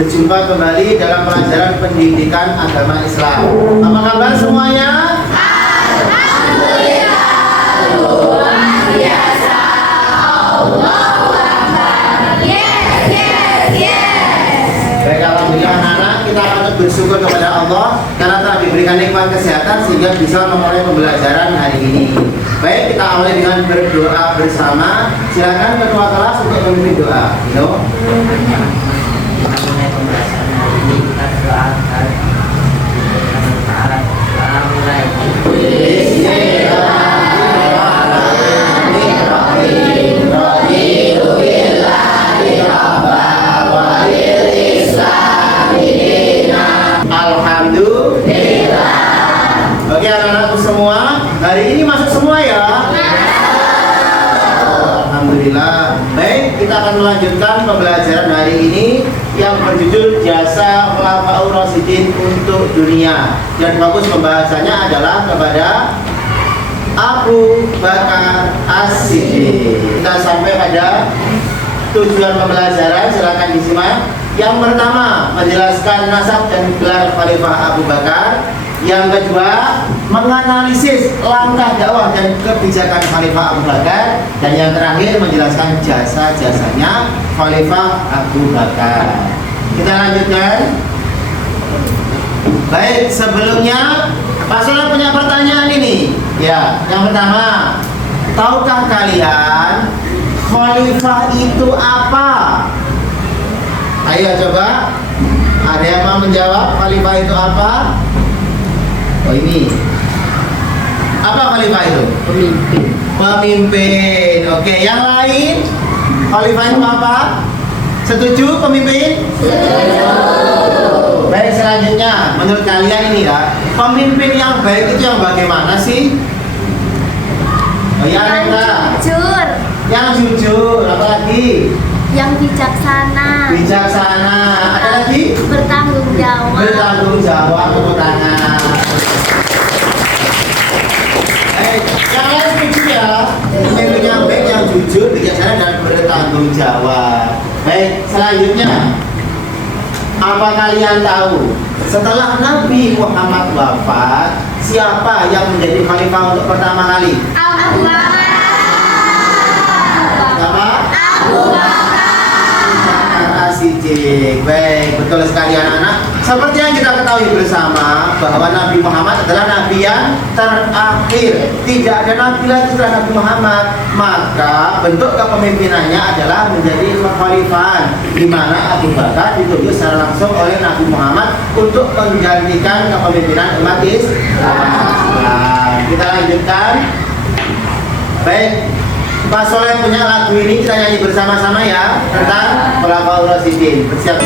berjumpa kembali dalam pelajaran pendidikan agama Islam. Apa kabar semuanya? Alhamdulillah, luar biasa. Allahu Akbar. Yes. Baik, alhamdulillah anak-anak, kita patut bersyukur kepada Allah karena telah diberikan nikmat kesehatan sehingga bisa memulai pembelajaran hari ini. Baik, kita awali dengan berdoa bersama. Silakan ketua kelas untuk memimpin doa. Mulai pembahasan hari ini kita doakan Alhamdulillah. Oke anak-anakku semua, hari ini masuk semua ya? Alhamdulillah. Baik, kita akan melanjutkan pembelajaran hari ini yang berjudul Jasa Khulafaur Rasyidin untuk Dunia. Dan fokus pembahasannya adalah kepada Abu Bakar As-Siddiq. Kita sampai pada tujuan pembelajaran, silakan disimak. Yang pertama, menjelaskan nasab dan gelar Khalifah Abu Bakar. Yang kedua, menganalisis langkah dakwah dan kebijakan Khalifah Abu Bakar. Dan yang terakhir, menjelaskan jasa-jasanya Khalifah Abu Bakar. Kita lanjutkan. Baik, sebelumnya Pak Soleh punya pertanyaan ini. Ya, yang pertama, tahukah kalian Khalifah itu apa? Ayo coba, ada yang mau menjawab Khalifah itu apa? Oh ini, apa Khalifah itu? pemimpin. Pemimpin. Oke, yang lain Khalifah itu apa? Setuju pemimpin? Setuju. Baik, selanjutnya menurut kalian ini ya, pemimpin yang baik itu yang bagaimana sih? Oh ya, Rekta. Jujur, Yang jujur, apa lagi? yang bijaksana, Bijaksana. Ada lagi? bertanggung jawab. Bertanggung jawab. Tepuk tangan. Yang lain setuju ya? Pemimpin yang baik, yang jujur, bijaksana dan bertanggung jawab. Baik, selanjutnya, apa kalian tahu setelah Nabi Muhammad wafat, siapa yang menjadi khalifah untuk pertama kali? Abu Bakar. Siapa? Abu Bakar. As-Siddiq. Baik, betul sekali anak-anak. Seperti yang kita ketahui bersama bahwa Nabi Muhammad adalah nabi yang terakhir. Tidak ada nabi lagi setelah Nabi Muhammad. Maka bentuk kepemimpinannya adalah menjadi kekhalifahan, di mana Abu Bakar ditunjuk secara langsung oleh Nabi Muhammad untuk menggantikan kepemimpinan umat Islam. Kita lanjutkan. Baik, Pak Soleh punya lagu ini, kita nyanyi bersama-sama ya, tentang Khulafaur Rasyidin. Bersiap.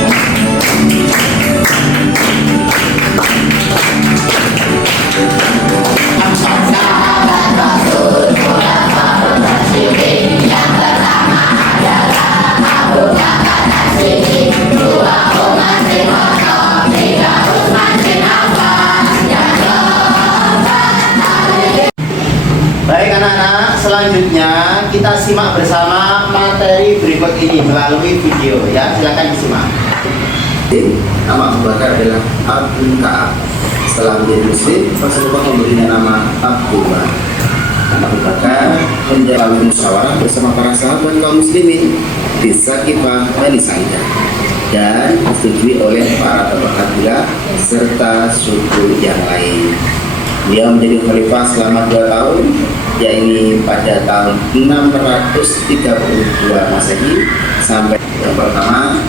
Baik anak-anak, selanjutnya kita simak bersama materi berikut ini melalui video ya, silakan disimak. Nama Abu Bakar adalah Abdul Ka'ab. Setelah menjadi muslim, Rasulullah memberinya nama Abdullah. Abu Bakar menjalani musyawarah bersama para sahabat kaum muslimin di Saqifah Bani Sa'idah dan disetujui oleh para tokoh kabilah serta suku yang lain. Dia menjadi khalifah selama 2 tahun, yaitu pada tahun 632 Masehi sampai yang pertama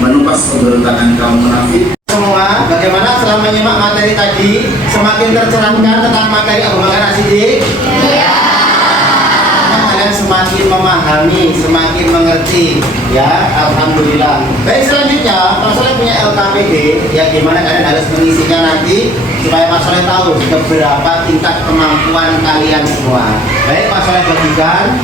menumpas pemberontakan kaum munafik. Semua, bagaimana setelah menyimak materi tadi, semakin tercerahkan tentang materi Abu Bakar As-Siddiq? Iya. Kalian semakin memahami, semakin mengerti, ya, alhamdulillah. Baik, selanjutnya, Pak Soleh punya LKPD, ya gimana kalian harus mengisinya nanti supaya Pak Soleh tahu beberapa tingkat kemampuan kalian semua. Baik, Pak Soleh bagikan.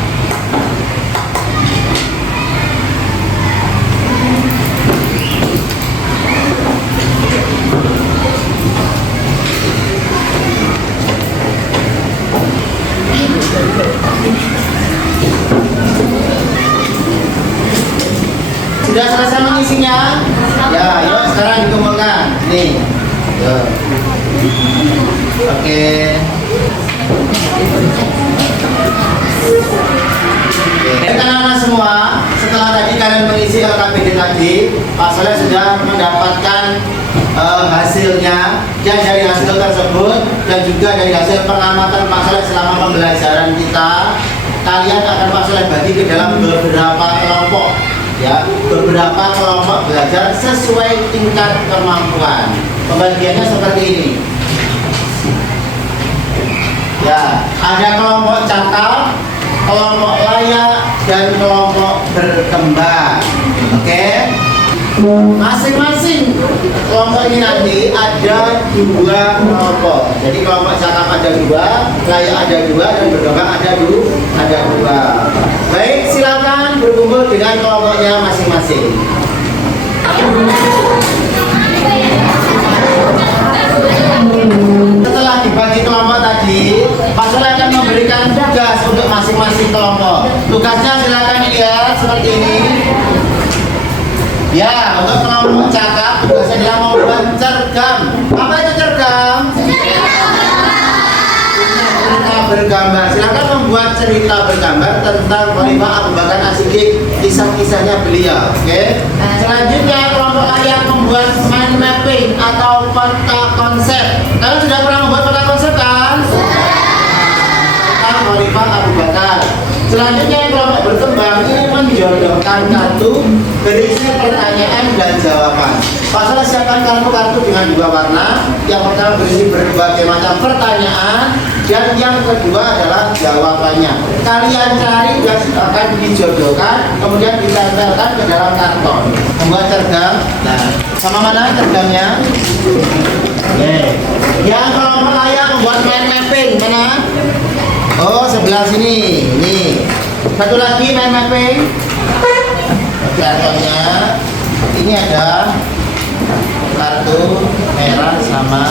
Sudah selesai mengisinya? Ya, yuk sekarang dikumpulkan. Nih. Yuk. Oke. Anak-anak semua, setelah tadi kalian mengisi LKPD tadi, Pak Soleh sudah mendapatkan hasilnya, dan dari hasil tersebut dan juga dari hasil pengamatan Pak Soleh selama pembelajaran kita, kalian akan Pak Soleh bagi ke dalam beberapa kelompok, ya, beberapa kelompok belajar sesuai tingkat kemampuan. Pembagiannya seperti ini. Ya, ada kelompok cakap, kelompok layak, dan kelompok berkembang. Oke? Masing-masing kelompok ini nanti ada 2 kelompok. Jadi kelompok cakap ada 2, layak ada 2, dan berkembang ada 2. Baik, silakan berkumpul dengan kelompoknya masing-masing. Setelah dibagi kelompok tadi, Pak Soleh akan memberikan tugas untuk masing-masing kelompok. Tugasnya silakan dilihat seperti ini. Ya, untuk kelompok cakap tugasnya adalah membuat cergam. Apa itu cergam? Cerita bergambar. Silakan membuat cerita bergambar tentang Khalifah Abu Bakar As-Siddiq, kisah-kisahnya beliau. Oke. Selanjutnya kelompok layak membuat mind mapping atau peta konsep. Kalian sudah pernah membuat peta konsep kan? Tentang Khalifah Abu Bakar. Selanjutnya kelompok berkembang ini menjodohkan kartu berisi pertanyaan dan jawaban. Pak Soleh siapkan kartu-kartu dengan 2 warna. Yang pertama berisi berbagai macam pertanyaan, dan yang kedua adalah jawabannya. Kalian cari dan akan dijodohkan, kemudian ditempelkan ke dalam karton. Membuat cergam. Nah, sama mana cergamnya? Yang kelompok layak membuat mind mapping. Mana? Oh, sebelah sini. Nih. Satu lagi mind mapping. Kartonnya ini ada kartu merah sama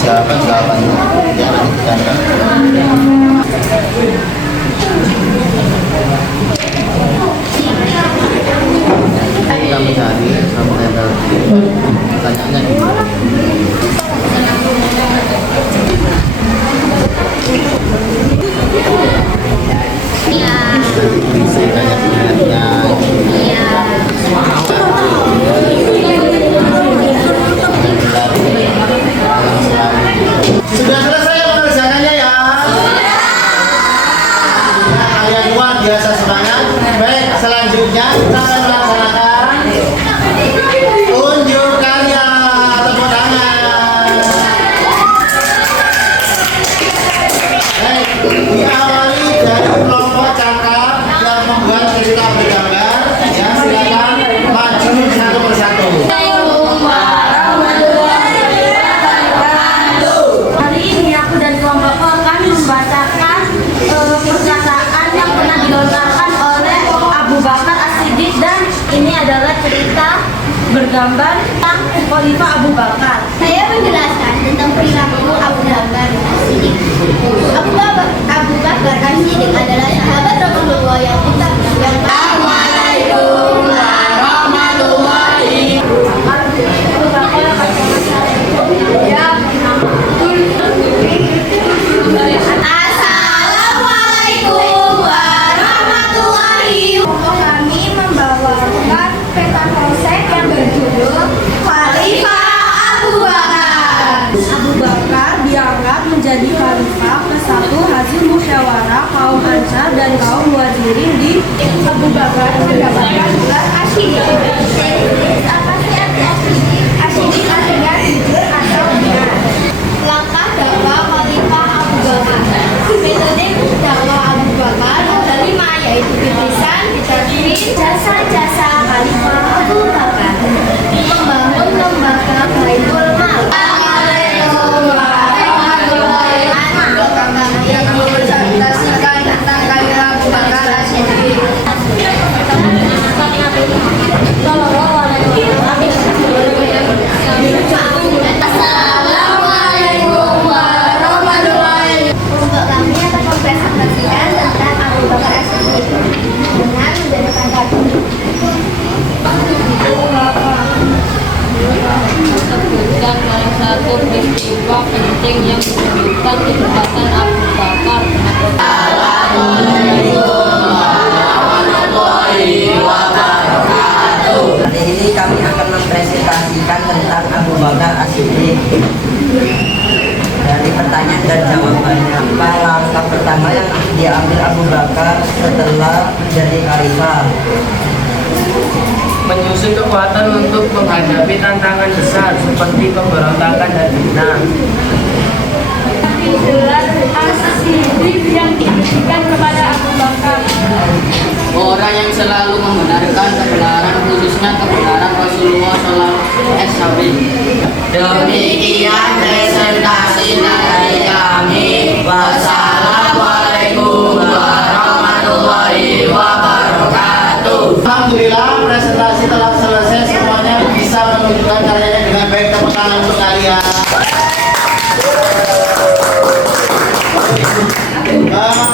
jawaban-jawabannya. Ya, nanti ditempel. Kita mencari sama tempel. Pertanyaannya di mana? Iya. Bisa tanya-tanya. Iya. Sudah selesai mengerjakannya ya? Ya, kalian luar biasa semangat. Baik, selanjutnya kita akan melaksanakan unjuk karya. Tepuk tangan. Baik, diawali dari kelompok cakap yang membuat cerita bergambar. Ya, silakan maju satu persatu. Hari ini aku dan kelompokku akan membacakan perkataan yang pernah dilontarkan oleh Abu Bakar As-Siddiq, dan ini adalah cerita bergambar tentang Khalifah Abu Bakar. Saya menjelaskan tentang perilaku Abu Bakar As-Siddiq. Abu Bakar As-Siddiq adalah sahabat Rasulullah yang utama. Assalamualaikum warahmatullahi Assalamualaikum warahmatullahi wabarakatuh. Kami membawakan peta konsep yang berjudul Khalifah Abu Bakar. Abu Bakar dianggap menjadi khalifah ke-1 hasil musyawarah kaum Ansar dan kaum Muhajirin di Abu Bakar mendapatkan gelar Asy-Siddiq. Apa sih arti Asy-Siddiq? Asy-Siddiq artinya jujur atau benar. Langkah dakwah Khalifah Abu Bakar. Metode dakwah Abu Bakar ada 5, yaitu birisan, bitakfir, jasa-jasa Khalifah Abu Bakar, membangun lembaga Baitul Mal. Assalamualaikum warahmatullahi wabarakatuh. Yang mempresentasikan tentang Khalifah Abu Bakar As-Siddiq. Sallallahu alaihi wasallam. merupakan salah satu peristiwa penting yang menunjukkan kecepatan Abu Bakar. Kali ini kami akan mempresentasikan tentang Abu Bakar As-Siddiq. Dari pertanyaan dan jawabannya, apa langkah pertama yang diambil Abu Bakar setelah menjadi khalifah? Menyusun kekuatan untuk menghadapi tantangan besar seperti pemberontakan dan fitnah. Gelar As-Siddiq yang diberikan kepada Abu Bakar. Orang yang selalu membenarkan kebenaran, khususnya kebenaran Rasulullah SAW. Demikian presentasi dari kami. Wassalamualaikum warahmatullahi wabarakatuh. Alhamdulillah, presentasi telah selesai, semuanya bisa menunjukkan karyanya dengan baik. Tepuk tangan untuk kalian.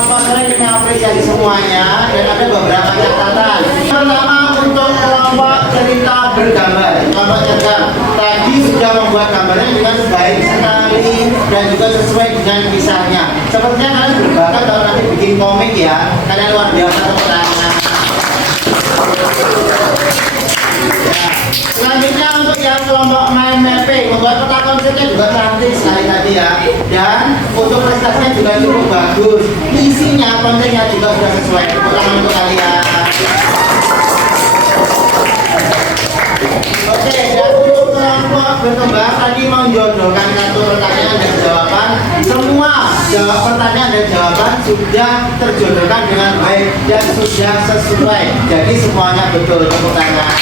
Pasalnya kita apresiasi semuanya dan ada beberapa catatan. Pertama, untuk kelompok cerita bergambar, kelompok cerita tadi sudah membuat gambarnya dengan baik sekali dan juga sesuai dengan kisahnya. Sepertinya kalian berbakat kalau nanti bikin komik ya, kalian luar biasa. Tepuk tangan. Selanjutnya untuk yang kelompok main mapping, membuat peta konsepnya juga cantik sekali tadi ya. Dan untuk prestasinya juga cukup bagus. Isinya, kontennya juga sudah sesuai. Tepuk tangan untuk kalian. Oke, dan untuk kelompok berkembang tadi menjodohkan satu pertanyaan dan jawaban. Semua jawab pertanyaan dan jawaban sudah terjodohkan dengan baik dan sudah sesuai. Jadi semuanya betul. Tepuk tangan.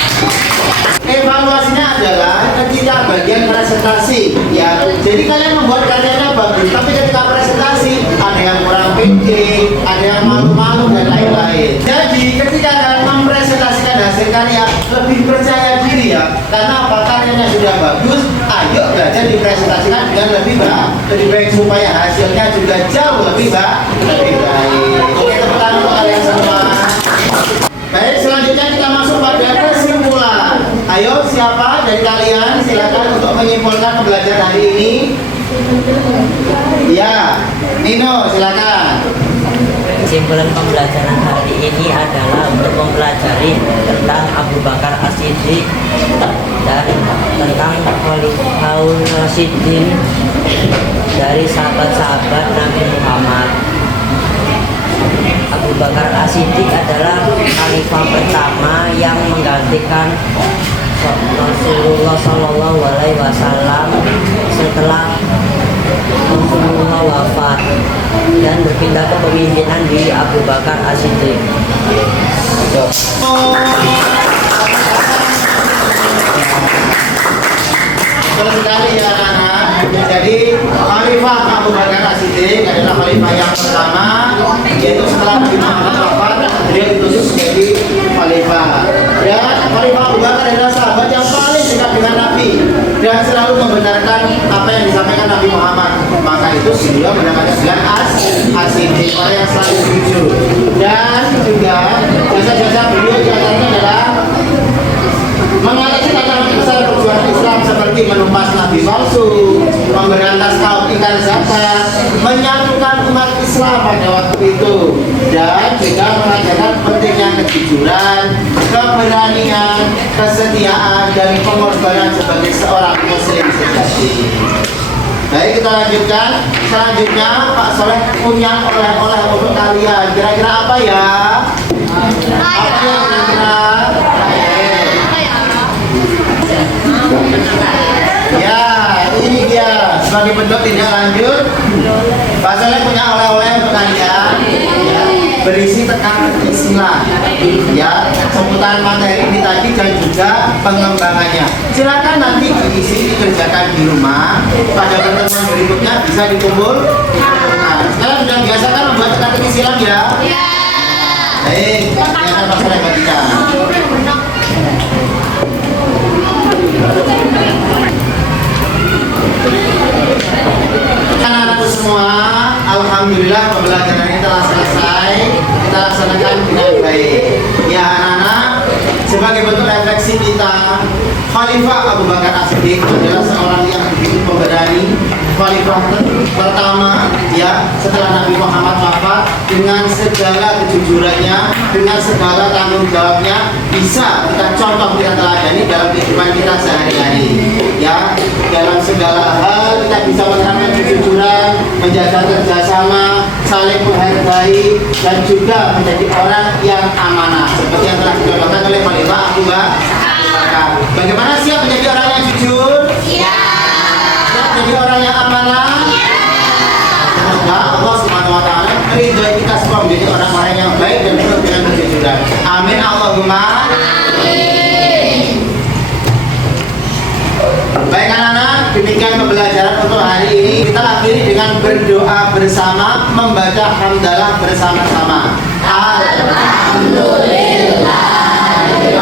Evaluasinya adalah ketika bagian presentasi ya. Jadi kalian membuat karyanya bagus, tapi ketika presentasi ada yang kurang pede, ada yang malu-malu dan lain-lain. Jadi ketika kalian mempresentasikan hasil karya, lebih percaya diri ya. Karena apa, karyanya sudah bagus, ayo belajar dipresentasikan dengan lebih baik supaya hasilnya juga jauh lebih baik. Oke, tepuk tangan untuk kalian semua. Baik, selanjutnya kita masuk pada kesimpulan. Ayo, siapa dari kalian silakan untuk menyimpulkan pembelajaran hari ini. Ya, Nino silakan. Kesimpulan pembelajaran hari ini adalah untuk mempelajari tentang Abu Bakar As-Siddiq dan tentang Khalifahul Rasyidin dari sahabat-sahabat Nabi Muhammad. Abu Bakar As-Siddiq adalah khalifah pertama yang menggantikan Rasulullah Shallallahu Alaihi Wasallam setelah Rasulullah wafat dan berpindah ke pemimpinan di Abu Bakar As-Siddiq. Betul sekali ya anak-anak. Jadi Khalifah Abu Bakar As-Siddiq adalah khalifah yang pertama, yaitu setelah Nabi Muhammad wafat beliau ditunjuk menjadi khalifah. Dan Khalifah Abu Bakar adalah sahabat yang paling dekat dengan Nabi dan selalu membenarkan apa yang disampaikan Nabi Muhammad. Maka itu beliau mendapatkan gelar As-Siddiq, orang yang selalu jujur. Dan juga jasa-jasa beliau di antaranya adalah mengatasi tantangan besar perjuangan Islam seperti menumpas nabi palsu, memberantas kaum ingkar zakat, menyatukan umat Islam pada waktu itu, dan juga mengajarkan pentingnya kejujuran, keberanian, kesetiaan, dan pengorbanan sebagai seorang muslim sejati. Baik, kita lanjutkan. Selanjutnya Pak Soleh punya oleh-oleh untuk kalian. Kira-kira apa ya? Apa yang kira-kira? Ya, ini dia sebagai bentuk tindak lanjut. Pak Soleh punya oleh-oleh untuk kalian ya, berisi teka-teki silang ya, seputar materi ini tadi dan juga pengembangannya. Silakan nanti diisi, dikerjakan di rumah. Pada pertemuan berikutnya bisa dikumpul. Kalian sudah biasa kan membuat teka-teki silang ya? Iya. Baik, silakan Pak Soleh bagikan. Anak-anakku semua, alhamdulillah pembelajaran ini telah selesai. Kita laksanakan dengan baik. Ya anak-anak, sebagai bentuk refleksi kita, Khalifah Abu Bakar As-Siddiq adalah seorang yang pertama ya setelah Nabi Muhammad wafat, dengan segala kejujurannya, dengan segala tanggung jawabnya, bisa kita contoh, kita teladani dalam kehidupan kita sehari-hari. Ya, dalam segala hal kita bisa menerapkan kejujuran, menjaga kerjasama, saling menghargai, dan juga menjadi orang yang amanah seperti yang telah dicontohkan oleh Khalifah Abu Bakar. Bagaimana siap menjadi orang yang jujur? Siap menjadi orang yang amanah? Semoga Allah Subhanahu wa taala meridhai kita semua menjadi orang-orang yang baik dan penuh dengan kejujuran. Amin Allahumma amin. Baik anak-anak, demikian pembelajaran untuk hari ini. Kita akhiri dengan berdoa bersama, membaca hamdalah bersama-sama. Alhamdulillahirabbil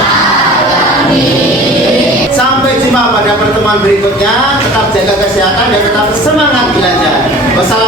alamin. Sampai jumpa pada pertemuan berikutnya. Tetap jaga kesehatan dan tetap semangat belajar. Wassalamualaikum.